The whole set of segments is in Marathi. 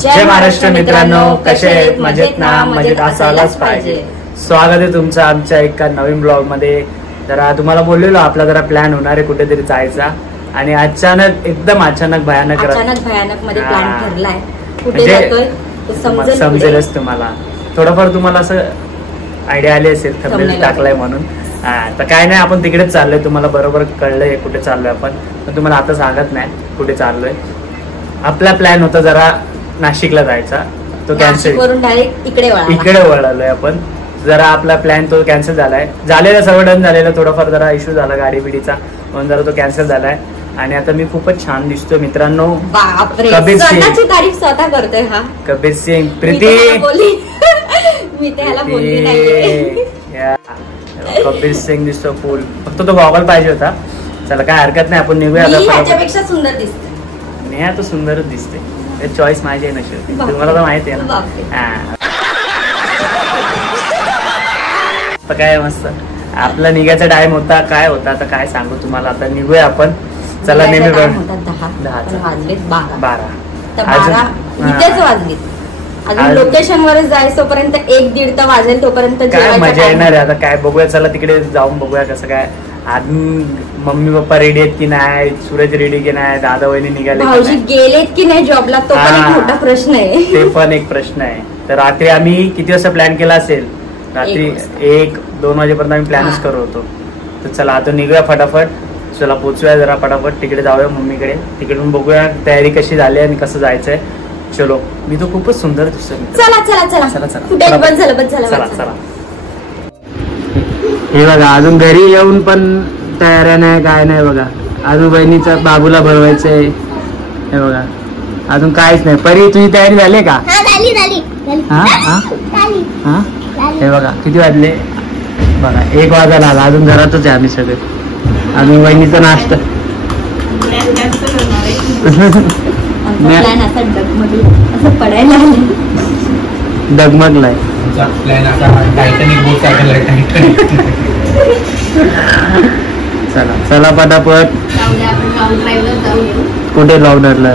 जय महाराष्ट्र मित्रांनो, कसे आहेत? मजेत ना? मजेत असायलाच पाहिजे. स्वागत आहे तुमचं आमच्या एका नवीन ब्लॉग मध्ये. जरा तुम्हाला बोललेलो आपला जरा प्लॅन होणार आहे कुठेतरी जायचा, आणि अचानक एकदम अचानक भयानक मध्ये प्लॅन ठरलाय. कुठे जातोय समजेलच तुम्हाला. थोडंफार तुम्हाला असं आयडिया आली असेल, थंबनेल टाकलाय म्हणून. तर काय नाही, आपण तिकडेच चाललोय. तुम्हाला बरोबर कळलंय कुठे चाललोय आपण, पण तुम्हाला आता सांगत नाही कुठे चाललोय. आपला प्लॅन होता जरा नाशिकला जायचा, तो कॅन्सल करून डायरेक्ट इकडे वळलोय आपण. जरा आपला प्लॅन तो कॅन्सल झालाय. झालेला सर्व डन झालेला, थोडाफार जरा इश्यू झाला गाडी बिडीचा, म्हणून जरा तो कॅन्सल झालाय. आणि आता मी खूपच छान दिसतो मित्रांनो. कबीर सिंग तारीफ स्वतः करतोय. हा कबीर सिंग प्रीती मी त्याला बोलली नाहीये. कबीर सिंग दिसतो फुल. फक्त तो गॉगल पाहिजे होता. चला काय हरकत नाही, आपण निघूया. त्याच्यापेक्षा सुंदर दिसते. मी तो सुंदरच दिसते. चॉईस माझी आहे नशीब, तुम्हाला तर माहिती आहे ना. काय मस्त आपला निघायचा टाइम होता. काय होता आता काय सांगू तुम्हाला. आता निघूया आपण. चला नेहमी 12 इथेच वाजलीत. अजून लोकेशन वर जायचोपर्यंत 1-1.5 तर वाजेल. तोपर्यंत काय मजा येणार आहे. आता काय बघूया, चला तिकडे जाऊन बघूया कसं काय. अजून मम्मी पप्पा रेडी आहेत की नाही, सूरज रेडी की नाही, दादा वहिनी निघाले, भाऊजी गेलेत की नाही जॉबला, तो पण एक मोठा प्रश्न आहे. ते पण एक प्रश्न आहे. तर रात्री आम्ही किती वाजता प्लॅन केला असेल? रात्री 1-2 वाजेपर्यंत आम्ही प्लॅनच करत होतो. तर चला आता निघूया फटाफट. चला पोचूया जरा फटाफट, तिकडे जाऊया मम्मीकडे. तिकडून बघूया तयारी कशी झाली आणि कसं जायचंय. चलो, मी तो खूपच सुंदर दिसतो. चला चला चला चला चला चला. हे बघा, अजून घरी येऊन पण तयाऱ्या नाही, काय नाही बघा. अजून बहिणीचा बाबूला भरवायचंय. हे बघा, अजून काहीच नाही. परी तुझी तयारी झाली का? हा. हे बघा किती वाजले बघा, 1 वाजायला आला. अजून घरातच आहे आम्ही सगळे. अजून बहिणीचा नाश्ता डगमगलाय. चला चला पटापट. कुठे लॉकडाऊनला?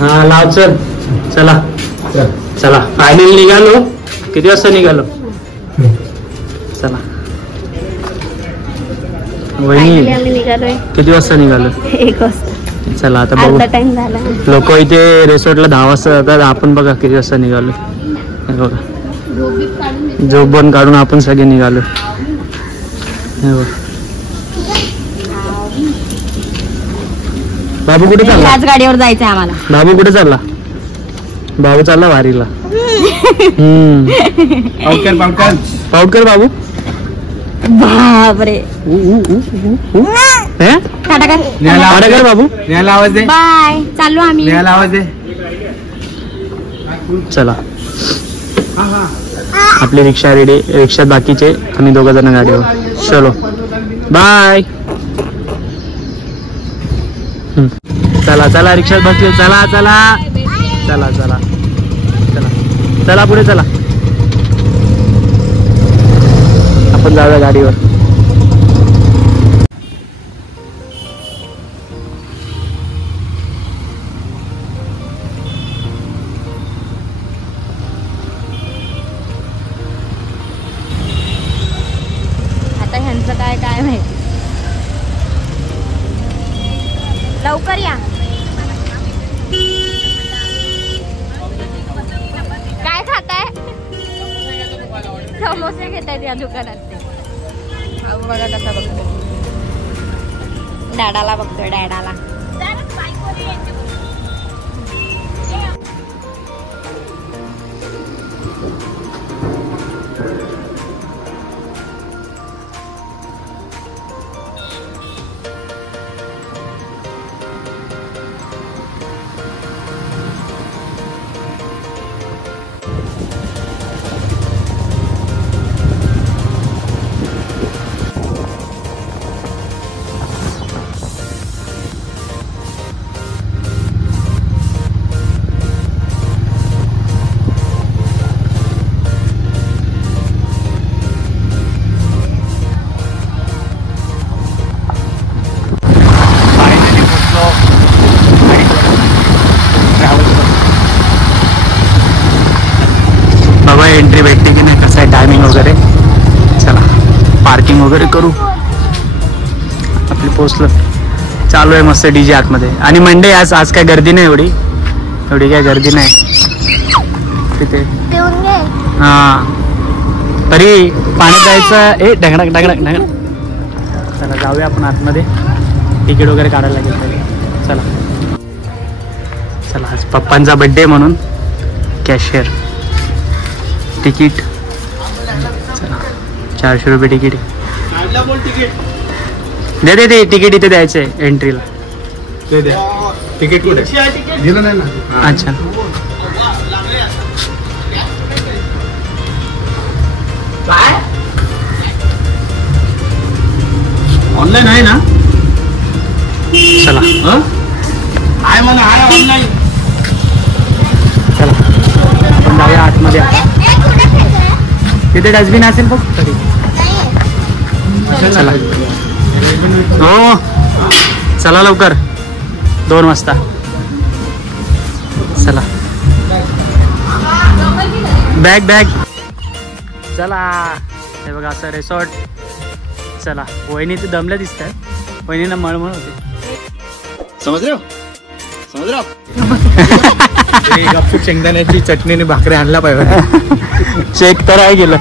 हा लाव. चल चला चला, फायनल निघालो. किती वाजता निघालो? चला वहिनी, किती वाजता निघालो? 1 वाजता. चला आता बघू. लोक इथे रिसॉर्टला 10 वाजता जातात. आपण बघा किती वाजता निघालो. हे बघा, झोप पण काढून आपण सगळे निघालो. हे बघा. बाबू कुठे चालला? त्याच गाडीवर जायचंय आम्हाला. बाबू कुठे चालला? बाबू चालला वारीला. पावडकर बाबू. बापरे. पाडकर बाबू. बाय, चाललो आम्ही. चला, आपली रिक्षा रेडी. रिक्षात बाकीचे, आम्ही 2 जण गाडीवर. चलो बाय. चला चला, रिक्षात बसले. चला चला चला चला चला चला, पुढे चला. आपण जाऊया गाडीवर. आता ह्यांचं काय काय माहिती. लवकर या. काय खाताय? समोसे घेतायत या दुकानात. ते बघा कसा बघतोय, डॅडाला बघतोय, डॅडाला. वगैरे करू. आपली पोचलं. चालू आहे मस्त डीजे आतमध्ये. आणि मंडे आज काय गर्दी नाही एवढी काय गर्दी नाही तिथे. हां तरी पाण्यात जायचं. ढगडक ढगडक. चला जाऊया आपण आतमध्ये. तिकीट वगैरे काढायला लागेल तरी. चला आज पप्पांचा बड्डे म्हणून कॅशियर तिकीट. चला 400 रुपये तिकीट. दे तिकीट इथे द्यायचं आहे एंट्रीला. तिकीट कुठे दिलं नाही ना. अच्छा ऑनलाईन आहे ना. चला आहे मला आहे ऑनलाईन. चला आपण जाऊया आतमध्ये. तिथे डस्टबिन असेल बघ तरी. चला हो चला लवकर 2 वाजता. चला बॅग. चला हे बघा असं रिसॉर्ट. चला वहिनी तर दमल्या दिसत आहे. वहिनीला मळमळ होते. समज रहे हो गपचूप शेंगदाण्याची चटणीने भाकरी आणला पाहिजे. चेक तर आहे गेलं.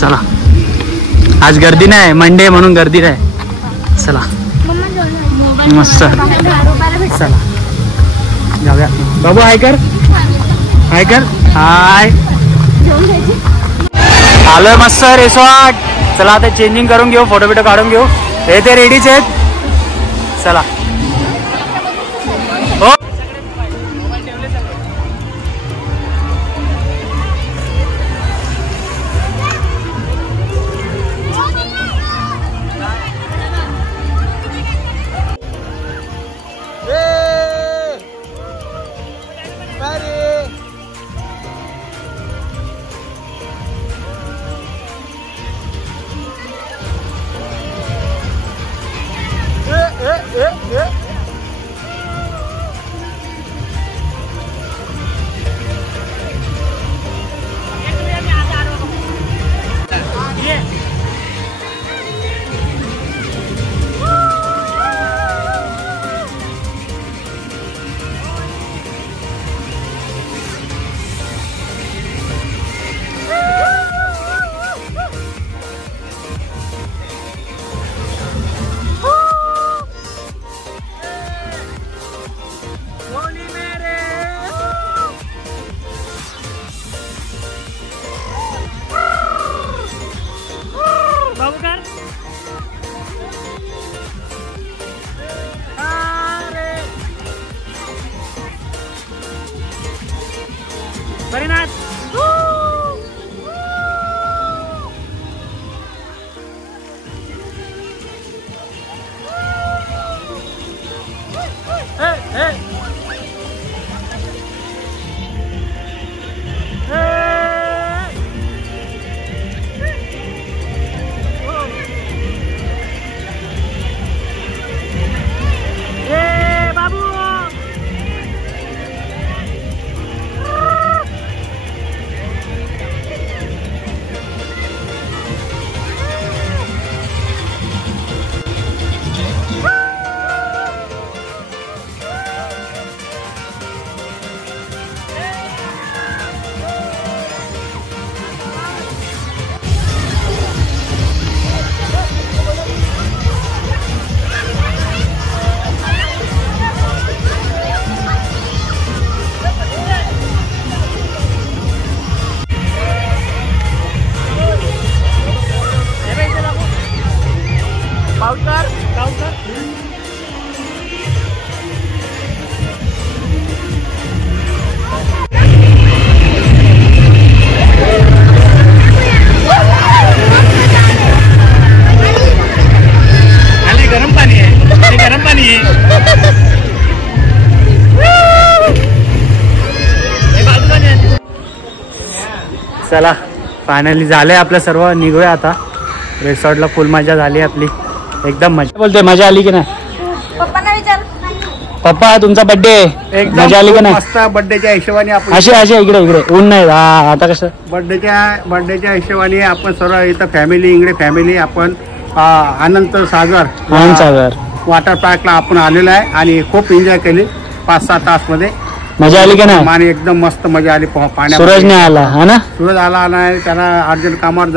चला आज गर्दी नाही. मंडे म्हणून गर्दी नाही. चला मस्त. चला जाऊया. बाबू हाय कर. हाय. आलोय मस्त रिसॉर्ट. चला आता चेंजिंग करून घेऊ. फोटो बिटो काढून घेऊ. हे ते रेडीच आहेत. चला हो चला फायनली झालंय आपलं सर्व. निघूया आता. रिसॉर्टला फुल मजा झाली आपली. एकदम मजा. बोलते मजा आली की नाही. पप्पांना विचार. पप्पा तुमचा बर्थडे मजा आली का नाही? मस्त बर्थडेच्या हिशोबाने आपण असे इकडे ऊन नाही आता कसं बर्थडेच्या हिशोबाने आपण सर्व इथं फॅमिली इकडे फॅमिली आपण अनंत सागर वॉटर पार्कला आपण आलेलो आहे आणि खूप एन्जॉय केली 5-6 तास मध्ये. मजा आली का नाही? आणि एकदम मस्त मजा आली पाण्यात. सूरज नाही आला हा ना? सूरज आला नाही, त्याला अर्जंट कामावर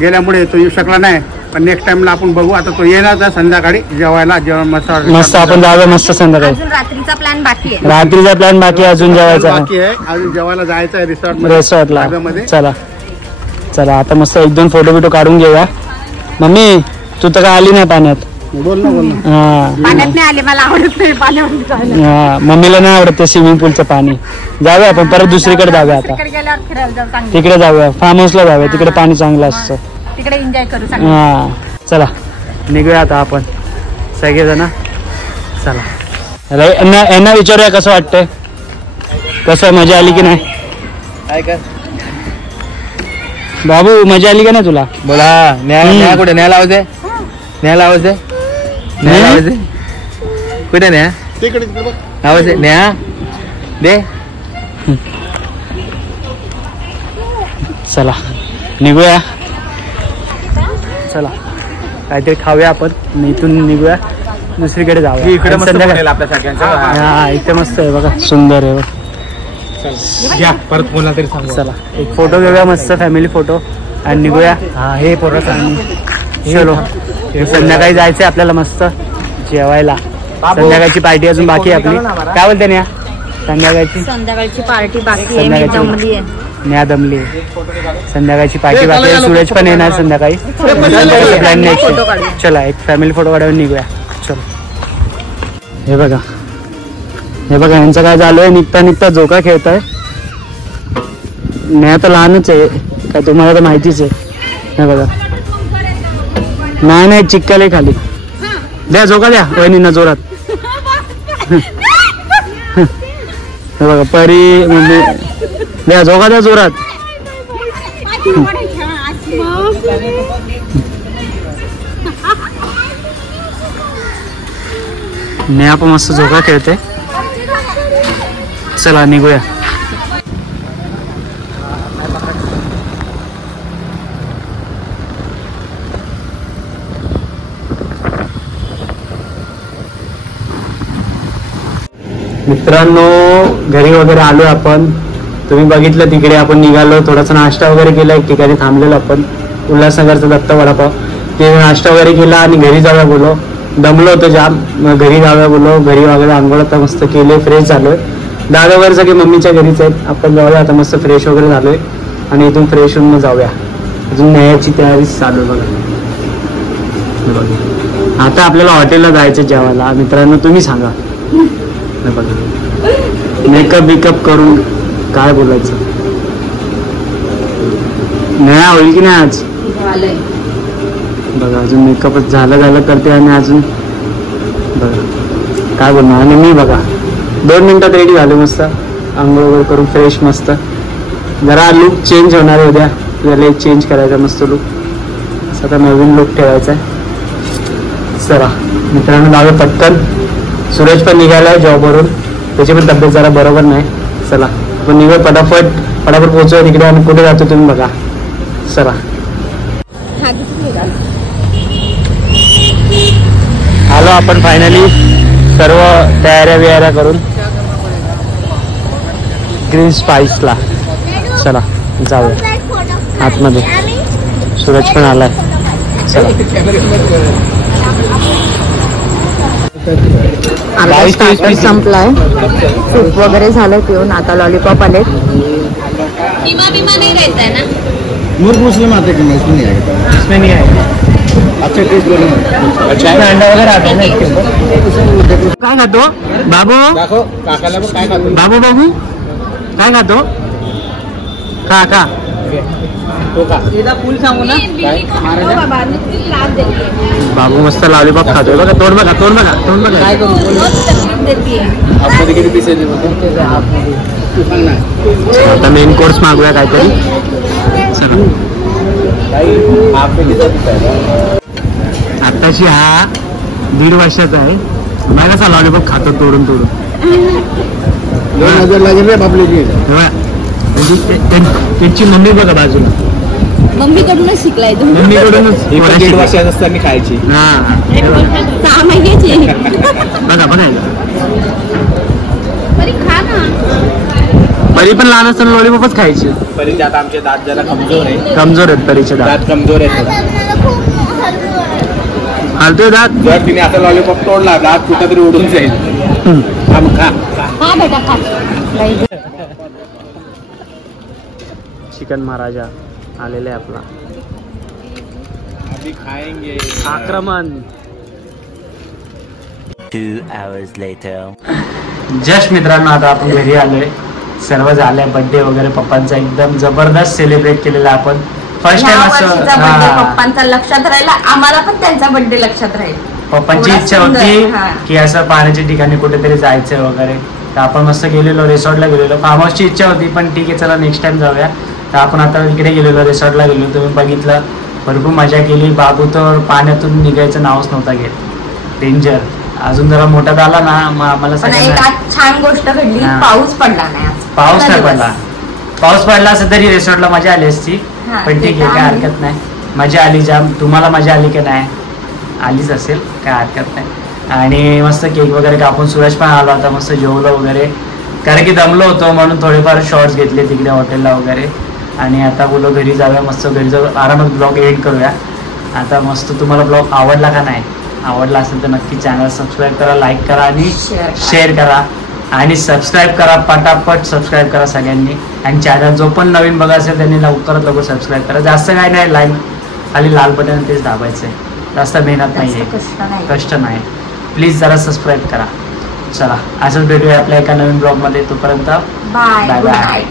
गेल्यामुळे तो येऊ शकला नाही. पण नेक्स्ट टाइमला आपण बघू. आता तो येणार संध्याकाळी जेवायला. जेवण मस्त आपण जाऊया मस्त संध्याकाळी. रात्रीचा प्लॅन बाकी आहे. रात्रीचा प्लॅन बाकी आहे, अजून जेवायचा बाकी आहे. अजून जेवायला जायचं आहे रिसॉर्टला. चला आता मस्त 1-2 फोटो बिटो काढून घेऊया. मम्मी तू तर काय आली नाही पाण्यात? बोल ना. पाण्यात नाही आले, मला आवडत नाही पाण्यावर. मम्मीला नाही आवडत ते स्विमिंग पूलचं पाणी. जाऊया आपण परत दुसरीकडे जाऊया. आता तिकडे जाऊया, फार्म हाऊसला जाऊया. तिकडे पाणी चांगलं असतं, तिकडे एन्जॉय करू. हा चला निघूया आता आपण सगळेजण. चला यांना विचारूया कसं वाटतंय, कसं मजा आली की नाही? बाबू मजा आली का नाही तुला? बोला. न्या कुठे न्यायला आवाज आहे? न्यायला आवाज आहे? न्यायला आवाज आहे? कुठे न्या आवाज आहे? न्या दे. चला निघूया. चला काहीतरी खाऊया आपण, इथून निघूया दुसरीकडे जाऊया. इकडे मस्त बनेल आपल्या सगळ्यांचं. हा इथे मस्त आहे बघा, सुंदर आहे. घ्या परत बोला तरी सांग. चला एक फोटो घेऊया मस्त फॅमिली फोटो आणि निघूया. हा हे परत चलो संध्याकाळी जायचंय आपल्याला मस्त जेवायला. संध्याकाळची पार्टी अजून बाकी आहे आपली. काय बोलते न्या? संध्याकाळची पार्टी बाकी आहे. न्या दमली आहे. संध्याकाळची पार्टी बाकी आहे. सूरज पण येणार संध्याकाळी. Plan next. चला एक फॅमिली फोटो काढून निघूया. चलो हे बघा यांचं काय झालंय, निघता झोका खेळताय. नाही तर लहानच आहे काय, तुम्हाला तर माहितीच आहे. हे बघा नाही चिक्कल आहे खाली. द्या झोका द्या वहिनींना जोरात. हे बघा परी मम्मी द्या झोका द्या जोरात. नेहा पण मस्त झोका खेळते. चला निघूया. मित्रांनो घरी वगैरे आलोय आपण. तुम्ही बघितलं तिकडे आपण निघालो, थोडासा नाश्ता वगैरे केला. एक ठिकाणी थांबलेलो आपण, उल्हासनगरचा दत्त वडापाव. ते नाश्ता वगैरे केला आणि घरी जाऊया बोलो. दमलो होतो जाम, मग घरी जाऊया बोलो. घरी वगैरे आंघोळ आता मस्त केले, फ्रेश झालोय. दादा वगैरे सगळे मम्मीच्या घरीच आहेत. आपण जाऊया आता मस्त फ्रेश वगैरे झालोय आणि इथून फ्रेश होऊन मग जाऊया. अजून न्यायाची तयारी चालू बघा. आता आपल्याला हॉटेलला जायचं जेवायला. मित्रांनो तुम्ही सांगा. बघा मेकअप बिकअप करून काय बोलायचं. नाही होईल की नाही आज? बघा अजून मेकअपच झालं करते आणि अजून बघा काय बोलणार. आणि मी बघा 2 मिनिटात रेडी झालो मस्त, आंघोळ वगैरे करून फ्रेश मस्त. जरा लुक चेंज होणार आहे उद्या, याला एक चेंज करायचा मस्त लुक. आता नवीन लुक ठेवायचा आहे. चला मित्रांनो जाऊया पटकन. सूरज पण निघालाय जॉबवरून, त्याची पण तब्येत जरा बरोबर नाही. चला आपण निघूया फटाफट पोहोचूया तिकडे. आणि कुठे जातो तुम्ही बघा. चला आलो आपण फायनली सर्व तयाऱ्या करून ग्रीन स्पाइसला. चला जाऊया आतमध्ये. सूरज पण आलाय. चला संपलाय, सूप वगैरे झालं पिऊन. आता लॉलीपॉप आले. नूर मुस्लिम आते कि इसमें नहीं आएगा. अच्छा टेस्ट अंडा वगैरे आता ना. काय खातो बाबू? बाबू काय खातो? खा फुल सांगू ना. बाबू मस्त लॉलीपॉप खातोय बघा. तोंड बघा. काय करू किती पीस आता मेन कोर्स मागूया काहीतरी. चला आताशी हा 1.5 वर्षाचा आहे. नाही कसा लॉलीपॉप खातो तोडून तोडून. नजर लागेल रे बापलेची. त्यांची मम्मी बघा बाजूला. मम्मीकडूनच शिकलाय तुम्ही. मम्मीकडूनच 1.5 वर्षात असताना खायची. 6 महिन्याची. बघा बघा तरी खा ना. परी पण लहान असताना लॉलीपॉपच खायची. परी आता आमचे दात जरा कमजोर आहे. कमजोर आहेत परीचे दात. दात कमजोर आहेत. हालतोय दात. जर तिने आता लॉलीपॉप तोडला दात कुठेतरी उडून जाईल. हा बेटा खा. चिकन महाराजा आलेले आपला. अभी खाएंगे. आक्रमण. 2 hours later. जस्ट मित्रांनो आता आपण घरी आलोय. सर्व झालंय. बर्थडे वगैरे पप्पांचा एकदम जबरदस्त सेलिब्रेट केलेला आपण. फर्स्ट टाइम असं पप्पांचा लक्षात राहिला. आम्हाला पण त्यांचा बर्थडे लक्षात राहील. पप्पांची इच्छा होती की असं पाण्याच्या ठिकाणी कुठेतरी जायचं वगैरे. तर आपण मस्त गेलेलो रिसॉर्टला गेलेलो. फार्म हाऊसची इच्छा होती पण ठीक आहे चला नेक्स्ट टाइम जाऊया. तर आपण आता इकडे गेलेलो रिसॉर्टला गेलो. तुम्ही बघितलं भरपूर मजा केली. बाबू तर पाण्यातून निघायचं नावच नव्हता घेत. डेंजर. अजून जरा मोठा झाला ना मग आम्हाला छान गोष्ट घडली. पाऊस पडला नाही. पाऊस नाही पडला. पाऊस पडला असं तरी रिसॉर्टला मजा आली असती. पण ठीक आहे काय हरकत नाही. मजा आली जाम. तुम्हाला मजा आली की नाही? आलीच असेल काय हरकत नाही. आणि मस्त केक वगैरे कापून सूरज पण आला होता. मस्त जेवलो वगैरे कारण की दमलो होतो म्हणून थोडेफार शॉर्ट्स घेतले तिकडे हॉटेलला वगैरे. आणि आता बोलो घरी जाऊया. मस्त घरी जाऊन आरामात ब्लॉग एंड करूया. आता मस्त तुम्हाला ब्लॉग आवडला का नाही? आवडला असेल तर नक्की चॅनल सबस्क्राईब करा, लाईक करा आणि शेअर करा. आणि सबस्क्राईब करा पटापट. सबस्क्राईब करा सगळ्यांनी. आणि चॅनल जो पण नवीन बघा असेल त्यांनी लवकरात लवकर सबस्क्राईब करा. जास्त काय नाही. लाईन खाली लाल बटन तेच दाबायचं आहे. जास्त मेहनत नाही आहे. कष्ट नाही. प्लीज जरा सबस्क्राईब करा. चला असंच भेटूया आपल्या एका नवीन ब्लॉगमध्ये. तोपर्यंत बाय बाय.